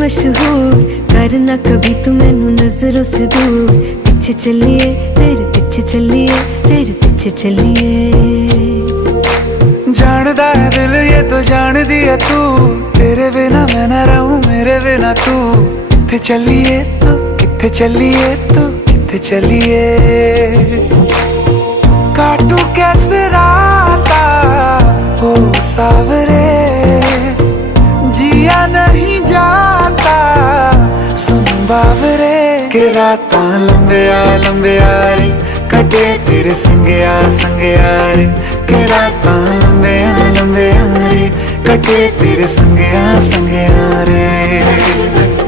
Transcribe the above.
मशहूर, करना कभी तू मैनू नजरों से दूर। पीछे चलिए तेरे पीछे चलिए, तेरे पीछे चलिए। जानदा है दिल ये तो जान दिया तू, तेरे बिना मैं ना रहूं मेरे बिना तू। किथे चलिए तू, किथे चलिए तू, किथे चलिए। काटू कैसे राता हो सावरे, जिया नहीं जाता सुन बावरे। के रातां लंबिया लंबिया रे, कटे तेरे संगया संगया रे। के रातां लंबिया लंबिया रे, कटे तेरे संगया संगया रे।